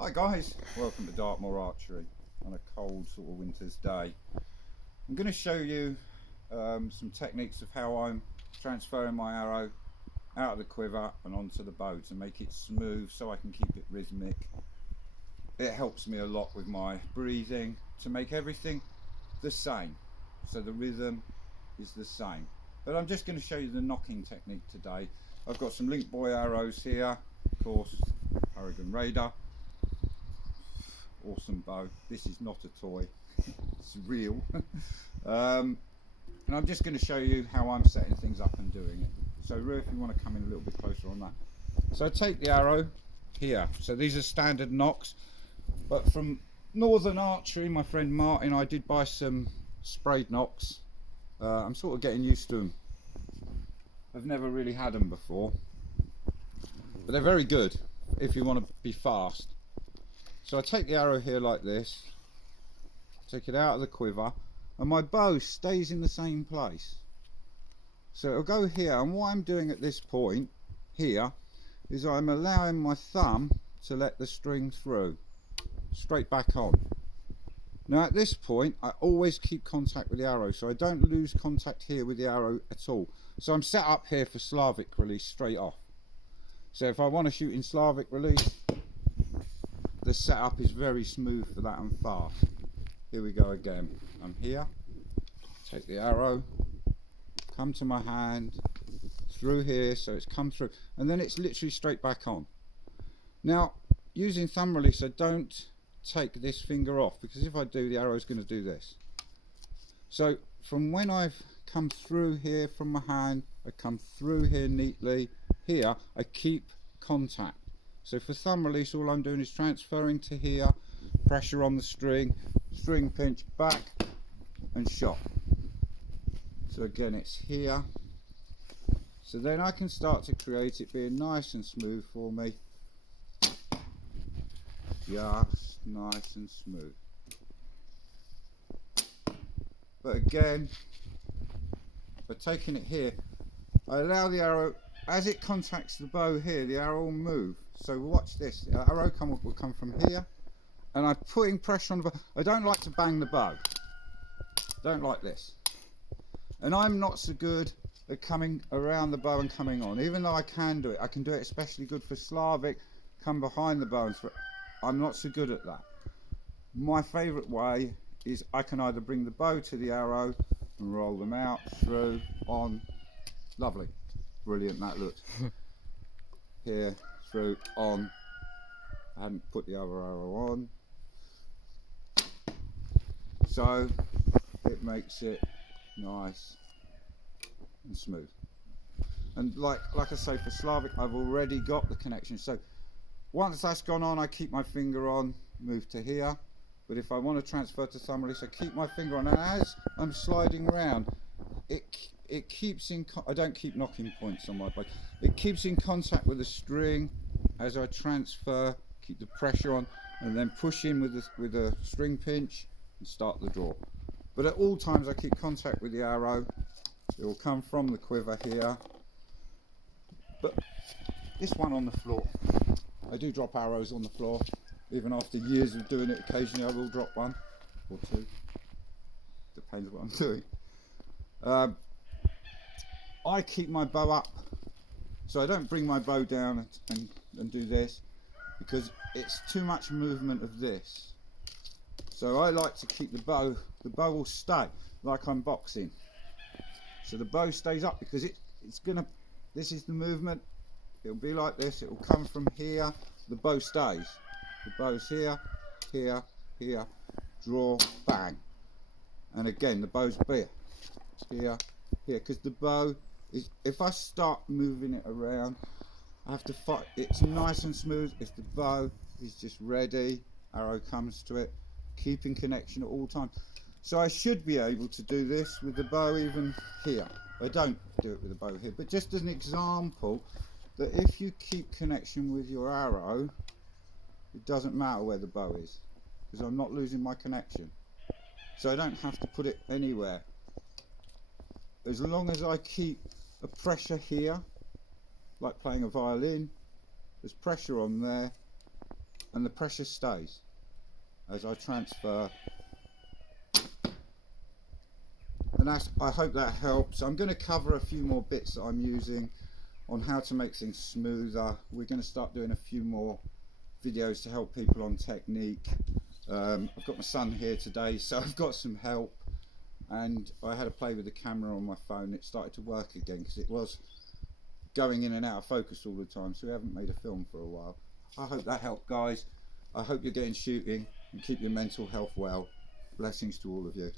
Hi guys, welcome to Dartmoor Archery on a cold sort of winter's day. I'm going to show you some techniques of how I'm transferring my arrow out of the quiver and onto the bow to make it smooth so I can keep it rhythmic. It helps me a lot with my breathing to make everything the same, so the rhythm is the same. But I'm just going to show you the nocking technique today. I've got some link buoy arrows here, of course, Paragon Raider. Awesome bow. This is not a toy, it's real. And I'm just going to show you how I'm setting things up and doing it. So Rue, if you want to come in a little bit closer on that. So I take the arrow here. So these are standard nocks, but from Northern Archery, my friend Martin, I did buy some sprayed nocks. I'm sort of getting used to them. I've never really had them before, but they're very good if you want to be fast. So I take the arrow here like this, take it out of the quiver, and my bow stays in the same place. So it'll go here, and what I'm doing at this point here is I'm allowing my thumb to let the string through, straight back on. Now at this point I always keep contact with the arrow, so I don't lose contact here with the arrow at all. So I'm set up here for Slavic release straight off. So if I want to shoot in Slavic release, the setup is very smooth for that and fast. Here we go again. I'm here, take the arrow, come to my hand, through here, so it's come through, and then it's literally straight back on. Now, using thumb release, I don't take this finger off, because if I do, the arrow is going to do this. So from when I've come through here from my hand, I come through here neatly, here I keep contact. So for thumb release, all I'm doing is transferring to here, pressure on the string, string pinch, back and shot. So again, it's here. So then I can start to create it being nice and smooth for me. Just nice and smooth. But again, by taking it here, I allow the arrow, as it contacts the bow here, the arrow will move. So watch this, the arrow will come from here, and I'm putting pressure on the bow. I don't like to bang the bow, don't like this. And I'm not so good at coming around the bow and coming on, even though I can do it. I can do it especially good for Slavic, come behind the bow and through. I'm not so good at that. My favourite way is I can either bring the bow to the arrow and roll them out, through, on. Lovely, brilliant that looks. Here, through, on. I hadn't put the other arrow on, so it makes it nice and smooth. And like I say, for Slavic I've already got the connection, so once that's gone on, I keep my finger on, move to here. But if I want to transfer to thumb release, I keep my finger on, and as I'm sliding around, it keeps in, I don't keep nocking points on my bow, it keeps in contact with the string as I transfer, keep the pressure on, and then push in with a string pinch and start the draw. But at all times I keep contact with the arrow. It will come from the quiver here. But this one on the floor, I do drop arrows on the floor. Even after years of doing it, occasionally I will drop one or two. Depends what I'm doing. I keep my bow up, so I don't bring my bow down and do this, because it's too much movement of this. So I like to keep the bow will stay like I'm boxing. So the bow stays up, because it's gonna, this is the movement, it'll be like this, it will come from here, the bow stays. The bow's here, here, here, draw, bang. And again, the bow's here, here, here, because the bow is, if I start moving it around, I have to fight. It's nice and smooth. If the bow is just ready, arrow comes to it, keeping connection at all times. So I should be able to do this with the bow even here. I don't do it with the bow here, but just as an example, that if you keep connection with your arrow, it doesn't matter where the bow is, because I'm not losing my connection. So I don't have to put it anywhere. As long as I keep a pressure here, like playing a violin, there's pressure on there, and the pressure stays as I transfer. And I hope that helps. I'm going to cover a few more bits that I'm using on how to make things smoother. We're going to start doing a few more videos to help people on technique. I've got my son here today, so I've got some help, and I had to play with the camera on my phone. It started to work again because it was going in and out of focus all the time, so we haven't made a film for a while. I hope that helped, guys. I hope you're getting shooting and keep your mental health well. Blessings to all of you.